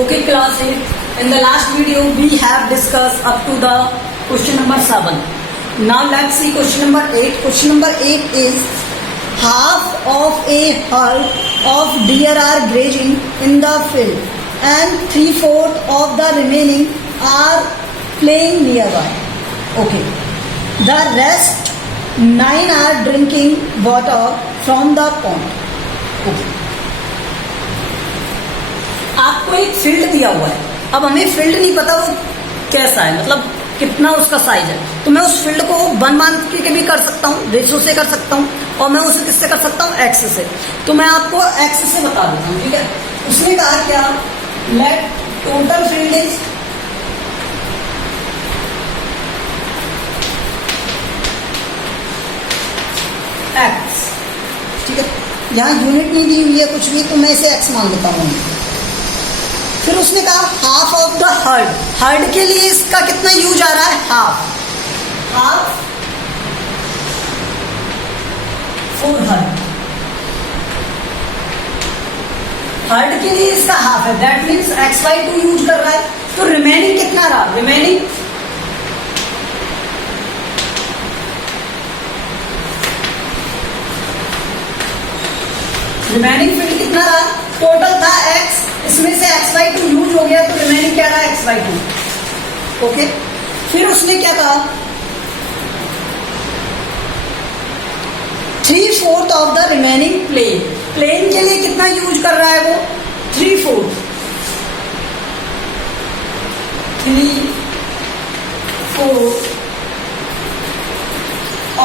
Okay, class 8. In the last video, we have discussed up to the question number 7. Now let's see question number 8. Question number 8 is half of a herd of deer are grazing in the field and 3/4 of the remaining are playing nearby. Okay. The rest 9 are drinking water from the pond. Okay. आपको एक field दिया हुआ है. अब हमें field नहीं पता वो कैसा है, मतलब कितना उसका साइज है. तो मैं उस फील्ड को 1 मान के भी कर सकता हूँ, रेशो से कर सकता हूँ, और मैं उसे किससे कर सकता हूँ, एक्स से. तो मैं आपको एक्स से बता देता हूँ. ठीक है. उसने कहा क्या, let total field is x. ठीक है. यहाँ यूनिट नहीं दी हुई है कुछ भी, तो मैं इसे एक्स मान लेता हूँ. फिर उसने कहा half of the heard. Heard के लिए इसका कितना यूज आ रहा है, हाफ फॉर हर्ड. हर्ड के लिए इसका हाफ है, दैट मीन्स x/2 यूज कर रहा है. तो रिमेनिंग कितना रहा, रिमेनिंग फील्ड कितना रहा, टोटल था x, इसमें से x/2 यूज हो गया, तो रिमेनिंग क्या रहा, x/2. ओके. फिर उसने क्या कहा, 3/4 of the remaining plane. Plane के लिए कितना यूज कर रहा है वो, 3/4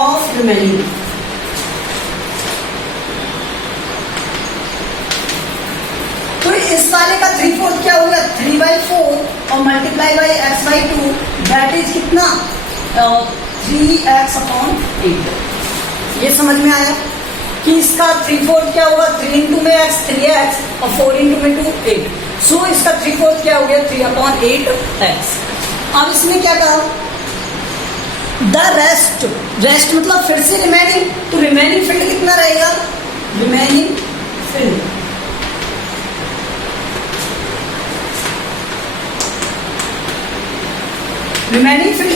ऑफ रिमेनिंग. इस वाले का 3/4 क्या हो गया, 3/4 और multiply by x/2, that is कितना, 3x/8. ये समझ में आया कि इसका 3/4 क्या होगा, 3 इंटू में x 3x और 4 इंटू में 2 8. सो इसका 3/4 क्या हो गया, 3/8x. अब इसने क्या कहा, द रेस्ट मतलब फिर से रिमेनिंग. तो रिमेनिंग फील्ड कितना रहेगा, रिमेनिंग फील्ड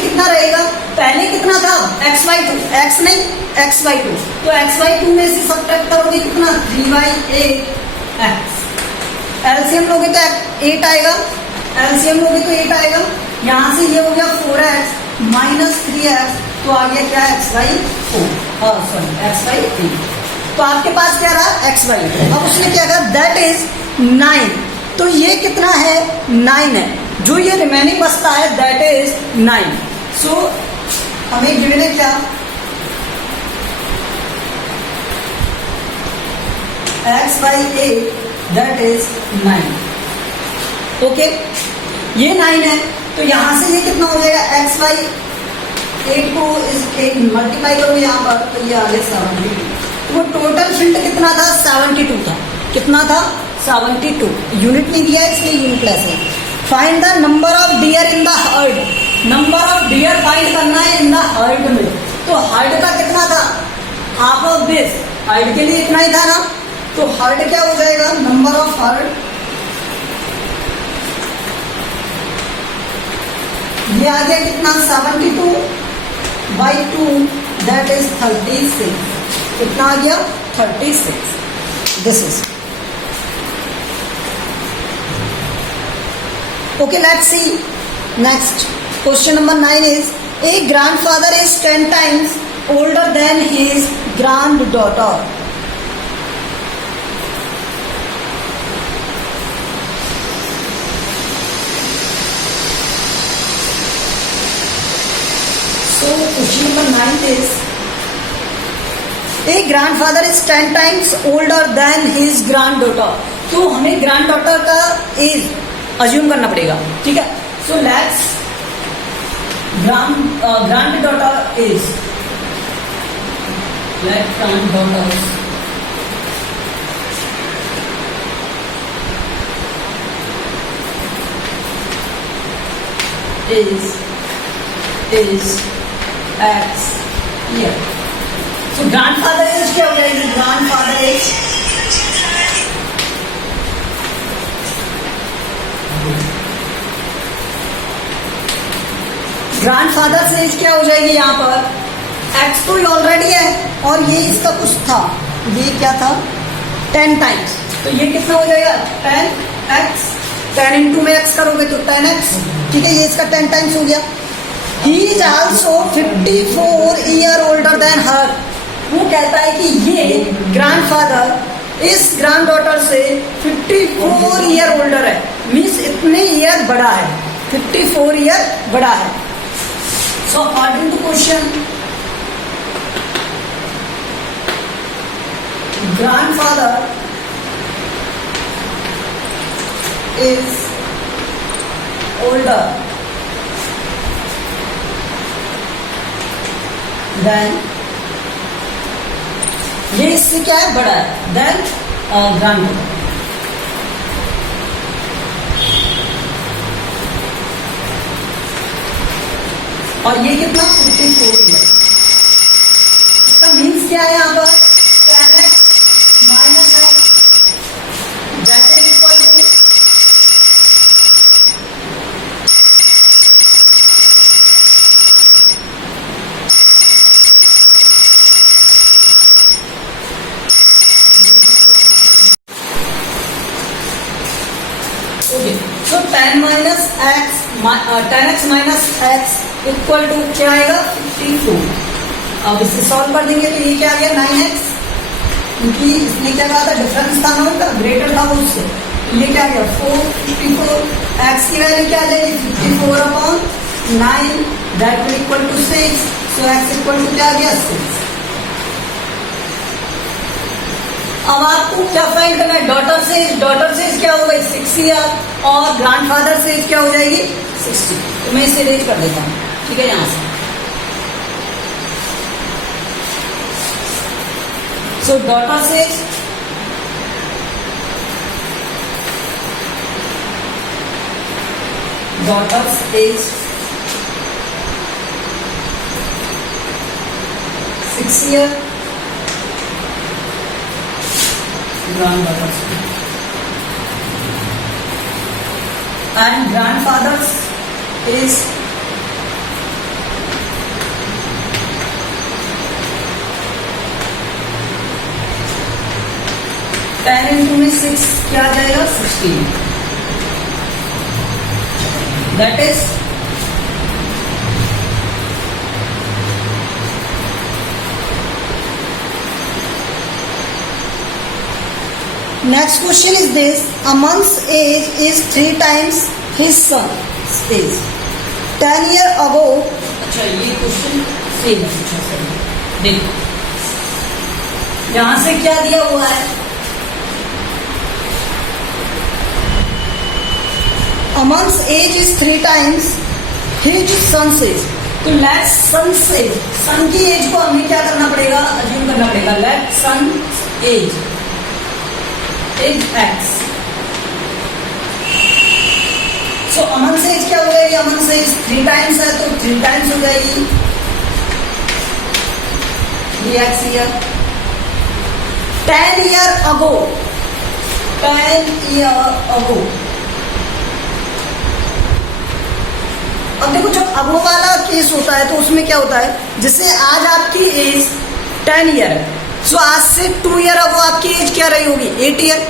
कितना रहेगा, पहले कितना था, x/2, x नहीं x/2. तो x/2 में से सब्ट्रैक्ट करोगे कितना, 3/8x. एलसीएम लोगे तो 8 आएगा, एलसीएम लोगे तो 8 आएगा. यहां से ये हो गया 4x माइनस 3x, तो आ गया क्या, x/4, सॉरी x/8. तो आपके पास क्या रहा, x/8. अब उसने क्या कहा, दैट इज 9. तो ये कितना है, 9 है. जो ये रिमेनिंग बचता है दैट इज 9. सो हमें गिवन है क्या, x/8 दैट इज 9. ओके. ये 9 है, तो यहां से ये कितना हो जाएगा, x/8 को इस मल्टीप्लाई करो यहाँ पर, तो ये आ गया 72. वो टोटल फील्ड कितना था, 72 था. कितना था, 72. यूनिट नहीं दिया है इसलिए यूनिट लेस है. Find the number of dear in the heard. Number of dear find करना है इन द हर्ड में. तो हर्ड का कितना था, हाफ ऑफ दिस. हर्ड के लिए इतना ही था ना, तो हर्ड क्या हो जाएगा, नंबर ऑफ हर्ड, ये आ गया कितना, 72/2, दैट इज 36. कितना आ गया, 36. This is okay. Let's see next. Question number 9 is a grandfather is 10 times older than his granddaughter. So question number 9 is a grandfather is 10 times older than his granddaughter. तो हमें granddaughter का as assume करना पड़ेगा. ठीक है. So let's granddaughter is, let granddaughter is x year. So grandfather age क्या हो जाएगी, grandfather age ग्रैंडफादर से एज क्या हो जाएगी यहाँ पर, x तो ऑलरेडी है और ये इसका कुछ था, ये क्या था 10 टाइम्स, तो ये कितना हो जाएगा 10x, 10 इंटू में x करोगे तो 10x, ठीक है, ये इसका 10 टाइम्स हो गया। He is also 54 year older than her, वो कहता है कि ये ग्रैंडफादर इस ग्रैंड डॉटर से 54 ईयर ओल्डर है, मीन्स इतने ईयर बड़ा है, 54 ईयर बड़ा है। So according to question, grandfather is older than, ये इससे क्या है बड़ा है, देन ग्रैंड, और ये कितना 54 ईयर। इसका मीन्स क्या है यहाँ पर 10x minus x that is equal to, so 10 minus x 10x minus x equal to क्या आएगा 54। अब इसे सॉल्व कर देंगे तो ये क्या आ गया 9x, क्योंकि इसने क्या कहा था डिफरेंस था ना उनका, ग्रेटर था वो उससे, ये क्या आ गया 454, x की वैल्यू क्या आ जाएगी 54 upon 9 that will equal to 6, so x equal to क्या आ गया 6। अब आपको क्या फाइंड करना है, डॉटर से क्या होगा 6 ईयर और ग्रैंडफादर से क्या हो जाएगी 60, तो मैं इसे रेज कर देता हूँ, ठीक है, यहां से। सो डॉटर से age 6 year, granddaughters and grandfathers is 10 into में 6 क्या आ जाएगा 16, that is next question is this, a month's age is 3 times his son's age 10 year ago। अच्छा ये क्वेश्चन सेम है, अच्छा सही देखो यहां से क्या दिया हुआ है, a month's age is 3 times his son's age, तो let son's age, सन की एज को हमें क्या करना पड़ेगा, अज्यूम करना पड़ेगा, let son's age is x। सो अमन से एज क्या हो जाएगी, अमन से एज 3 टाइम्स है तो 3 टाइम्स हो जाएगी dx ईयर। 10 ईयर अगो, 10 ईयर अगो, अब देखो जब अगो वाला केस होता है तो उसमें क्या होता है, जैसे आज आपकी एज 10 ईयर है, सो आज से 2 ईयर अगो आपकी एज क्या रही होगी 8 ईयर।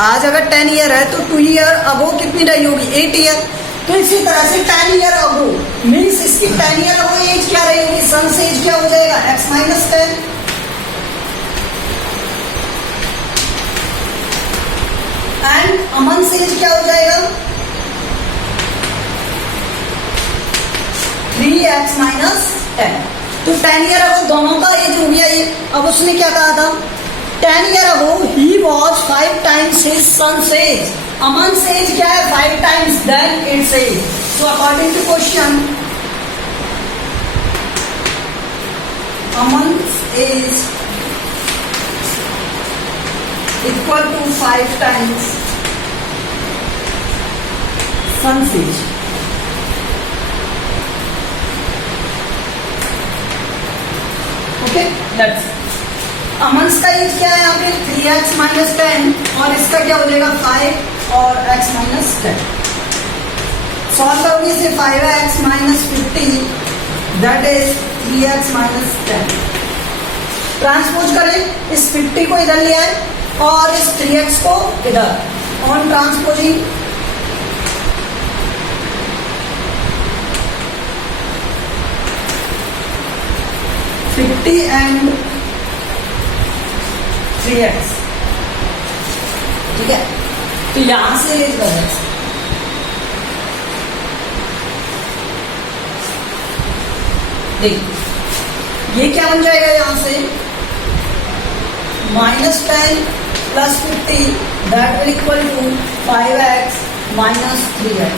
आज अगर 10 ईयर है तो 2 ईयर अगो कितनी रही होगी 8 ईयर। तो इसी तरह से 10 ईयर अगो मीन्स इसकी 10 ईयर अगो एज क्या रही होगी, सन से एज क्या हो जाएगा x माइनस 10, एंड अमन से एज क्या हो जाएगा 3x माइनस 10। तो 10 ईयर अगो दोनों का एज हो गया ये। अब उसने क्या कहा था 10 year ago he was 5 times his son's age, Aman age क्या है 5 times then its age. So according to question Aman age equal to 5 times son's age. Okay that's Aman का एज क्या है यहाँ पे 3x माइनस 10 और इसका क्या हो जाएगा 5 और x माइनस 10। सॉल्व करोगे इसे 5x minus 50 that is 3x minus 10। Transpose करें, इस 50 को इधर ले आए और इस 3x को इधर। ऑन ट्रांसपोजिंग एंड 3x, ठीक है। तो यहां से ले देखिए ये क्या बन जाएगा, यहां से -10 plus 50 that will equal to 5x minus 3x।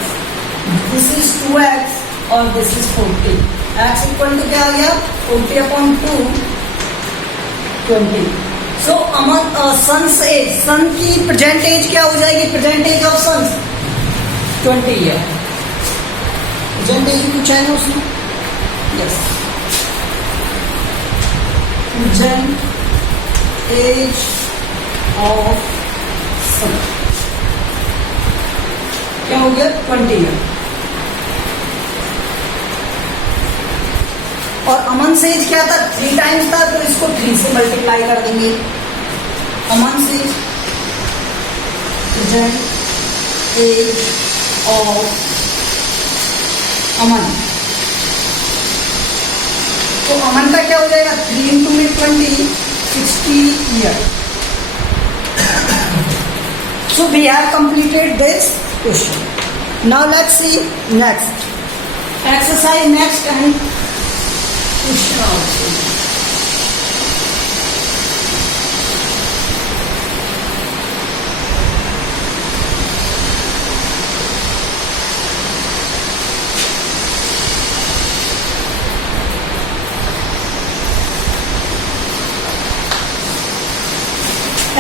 This is 2x और this is 40। x equal to क्या आ गया, 40/2 20। So among sons age, son की प्रेजेंट एज क्या हो जाएगी, present age of sons 20 year. Present age पूछा है ना उसमें, yes. Present age of son क्या हो गया, 20 ईयर। और अमन से एज क्या था, 3 टाइम्स था, तो इसको 3 से मल्टीप्लाई कर देंगे। अमन से प्रेजेंट एज ऑफ अमन, तो अमन का क्या हो जाएगा, 3 × 20 60 year. So we have completed this question. Now let's see next exercise, next and question also.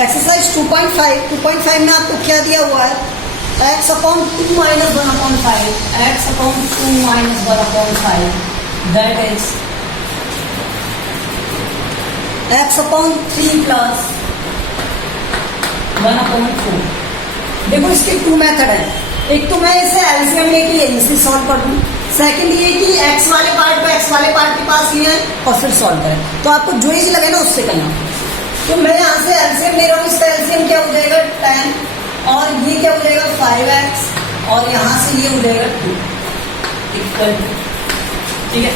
Exercise 2.5 में आपको क्या दिया हुआ है, x/2 minus 1/5, x/2 minus 1/5 that is x/3 plus 1/4। देखो इसके 2 मेथड है, एक तो मैं इसे एलसीएम लेके यहीं से सॉल्व कर दूं, सेकंड ये कि x वाले पार्ट को x वाले पार्ट के पास लिया है और फिर सॉल्व करें। तो आपको जो इजी लगे ना उससे करना। तो मैं यहाँ से एलसीएम ले रहा हूँ, इसका एलसीएम क्या हो जाएगा 10 और ये क्या हो जाएगा 5x और यहाँ से ये हो जाएगा 2 इक्वल टू, ठीक है।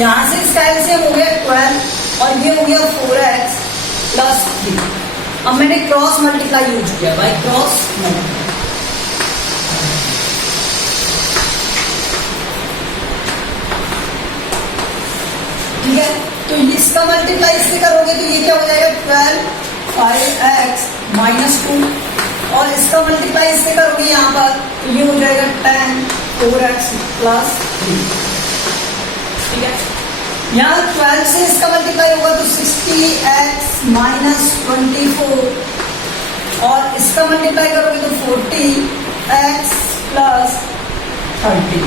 यहाँ से इसका एलसीएम हो गया 12 और ये हो गया 4x प्लस 3। अब मैंने क्रॉस मल्टीप्लाई यूज किया, बाय क्रॉस मल्टीप्लाई, ठीक है। तो इसका मल्टीप्लाई इससे करोगे तो ये क्या हो जाएगा 12 5x माइनस 2 और इसका मल्टीप्लाई इससे करोगे यहाँ पर तो ये हो जाएगा 10 4x प्लस 3, ठीक है। यहाँ 12 से इसका मल्टीप्लाई होगा तो 60x माइनस 24 और इसका मल्टीप्लाई करोगे तो 40x प्लस 30।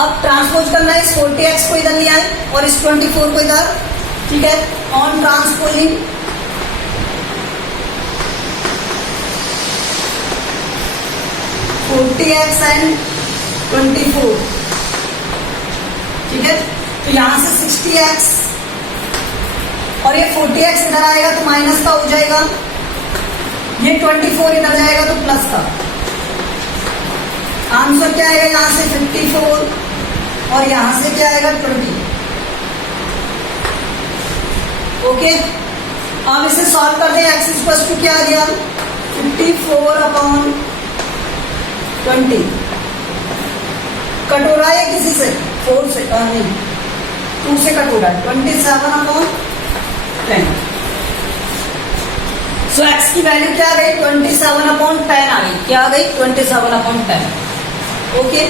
अब ट्रांसपोज करना है, इस 40x को इधर ले आए और इस 24 को इधर, ठीक है। ऑन ट्रांसपोजिंग x एंड 24, ठीक है। तो यहां से 60x और ये 40x इधर आएगा तो माइनस का हो जाएगा, ये 24 इधर जाएगा तो प्लस का। आंसर क्या आएगा यहाँ से 54 और यहां से क्या आएगा 20। ओके, अब इसे सॉल्व कर दें। x इक्वल टू क्या आ गया 54/20। कट हो रहा है किसी से 4 से नहीं 2 से कट हो रहा है 27/10। सो x की वैल्यू क्या आ गई 27/10 आ गई, क्या आ गई 27/10। ओके,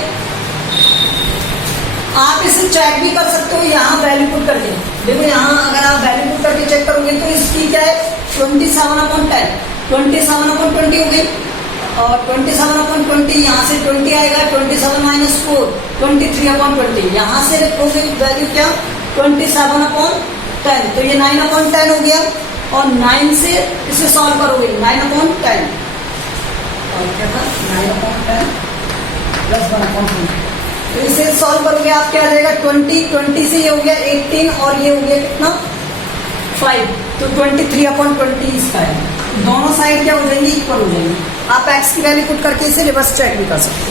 आप इसे चेक भी कर सकते हो, यहाँ वैल्यू पुट करके देखो। यहाँ अगर आप वैल्यू पुट करके चेक करोगे तो इसकी क्या है 27/10, 27/20 हो गई और 27/20 यहाँ से 20 आएगा, 27 माइनस 4 23/20। यहाँ से रखोगे वैल्यू क्या 27/10, तो ये 9/10 हो गया और 9 से इसे सॉल्व करोगे 9/10 और क्या था 9/10 प्लस 1/20। तो इसे सॉल्व करोगे आप क्या आ जाएगा 20 से ये हो गया 18 और ये हो गया कितना 5, तो 23/20 इसका है। दोनों साइड क्या हो जाएंगी इक्वल हो जाएंगी। आप x की वैल्यू पुट करके इसे रिवर्स चेक भी कर सकते हो।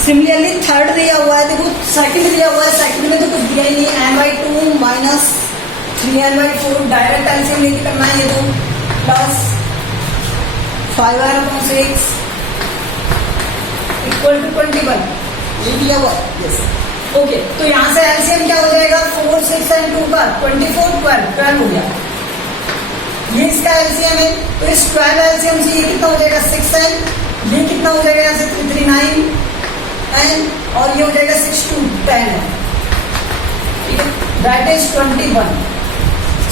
सिमिलरली थर्ड दिया हुआ है, देखो सेकंड दिया हुआ है, सेकंड में तो कुछ दिया ही नहीं, n/2 minus 3n/4 direct LCM लेके करना है ये तो, प्लस 5r/6 इक्वल टू 21 ये दिया हुआ यस ओके। तो यहां से एलसीएम क्या हो जाएगा 4 6 एंड 2 का 24 12 हो गया, ये इसका एलसीएम है। तो इस 12 एलसीएम से ये कितना हो जाएगा 6n, ये कितना हो जाएगा यहाँ से 339 एंड और ये हो जाएगा 6 2 10, ठीक है, दैट इज 21।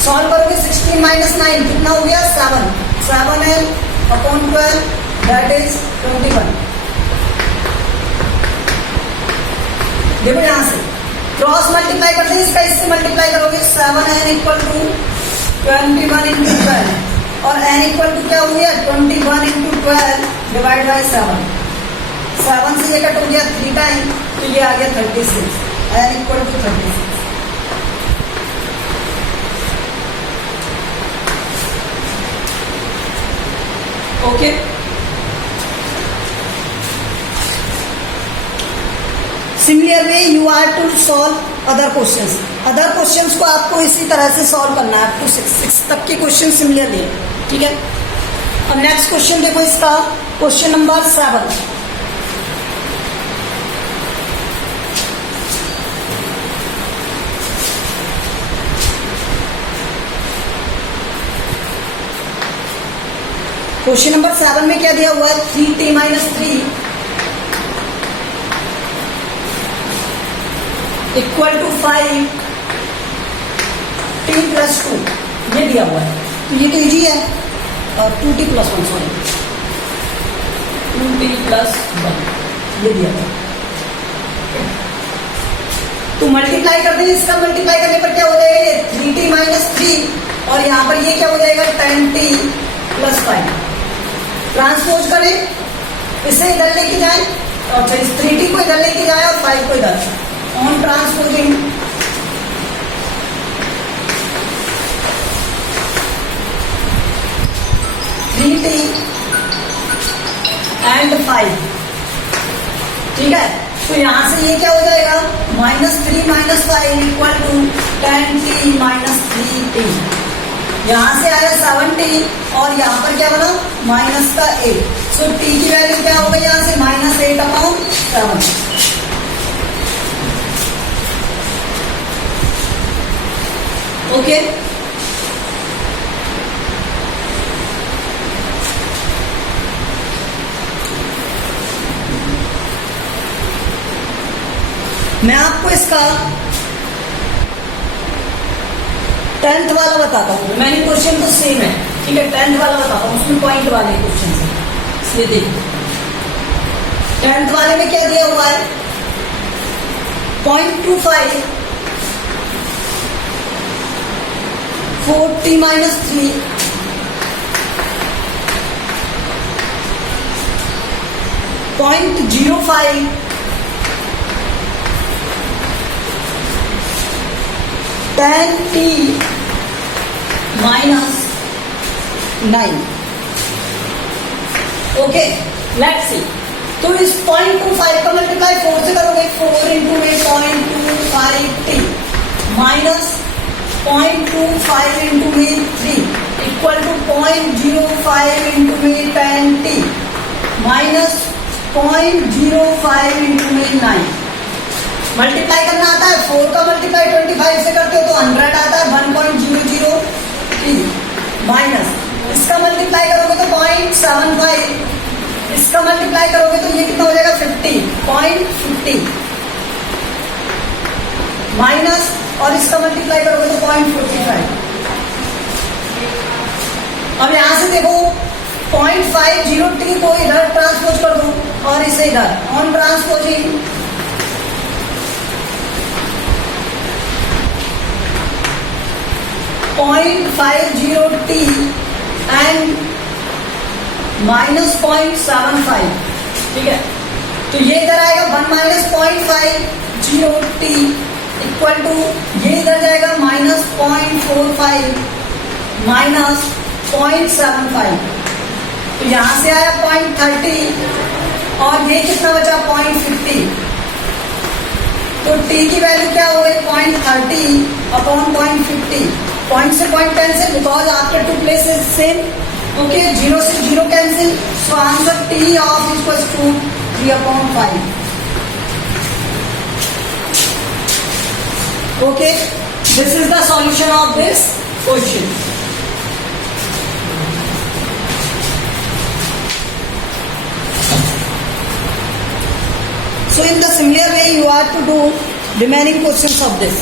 सॉल्व करोगे 16 माइनस 9 कितना हो गया 7n/12 दैट इज 21। देखो यहां से क्रॉस मल्टीप्लाई करते हैं, इसका इससे मल्टीप्लाई करोगे 7n इक्वल टू 21 इंटू 12 और n इक्वल टू क्या हो गया 21 इंटू 12 डिवाइड बाई 7 से ये कट हो गया 3 टाइम, तो ये आ गया 36 n equal to 36। Okay similarly you are to solve other questions. Other questions को आपको इसी तरह से सॉल्व करना है, अप टू 6 तक के क्वेश्चन सिमिलरली, ठीक है। अब नेक्स्ट क्वेश्चन देखो इसका, क्वेश्चन नंबर 7। क्वेश्चन नंबर 7 में क्या दिया हुआ है 3t minus 3 equal to 5t plus 2 ये दिया हुआ है। तो ये तो इजी है, और 2t plus 1 sorry 2t plus 1 ये दिया हुआ है। तो मल्टीप्लाई कर देंगे, इसका मल्टीप्लाई करने पर क्या हो जाएगा ये 3t माइनस 3 और यहाँ पर ये क्या हो जाएगा 10t प्लस 5। ट्रांसपोज करें, इसे इधर लेके जाएं और फिर 3t को इधर लेके जाए और 5 को इधर, ऑन ट्रांसपोजिंग 3t एंड 5, ठीक है। तो यहां से ये क्या हो जाएगा -3 minus 5 equal to 10t minus 3t। यहां से आया 7t और यहां पर क्या बना माइनस का 8, सो t की वैल्यू क्या हो गई यहां से -8/7। ओके मैं आपको इसका 10th वाला बताता हूँ, मैंने क्वेश्चन तो सेम है, ठीक है। 10th वाला बताता हूँ, उसमें पॉइंट वाले क्वेश्चन है, इसलिए देखिए 10th वाले में क्या दिया हुआ है 0.25 4t minus 3 0.05 10t minus 9। Okay let's see, तो इस 0.25 का मल्टीप्लाई 4 से करोगे 4 इंटू में 0.25t माइनस 0.25 इंटू में 3 इक्वल टू 0.05 इंटू में 10t माइनस 0.05 इंटू में 9। मल्टीप्लाई करना आता है, 4 का मल्टीप्लाई 25 से करते हो तो 100 आता है 1.003 माइनस इसका मल्टीप्लाई करोगे तो 0.75, इसका मल्टीप्लाई करोगे तो ये कितना हो जाएगा 50 माइनस और इसका मल्टीप्लाई करोगे तो 0.45। अब यहां से देखो 0.5 x50t को इधर ट्रांसपोज कर दो और इसे इधर ऑन ट्रांसपोजिंग, .50t एंड -0.75, ठीक है। तो ये इधर आएगा 1 - 0.50t इक्वल टू ये इधर जाएगा -0.45 -0.75, तो यहां से आया 0.30 और ये कितना बचा 0.50, तो t की वैल्यू क्या हो गई 0.30 अपॉन 0.50, पॉइंट से point cancel because after two places same, okay, 0 से 0 cancel, so answer t of equals to 3/5. Okay, this is the solution of this question. So in the similar way you are to do remaining questions of this.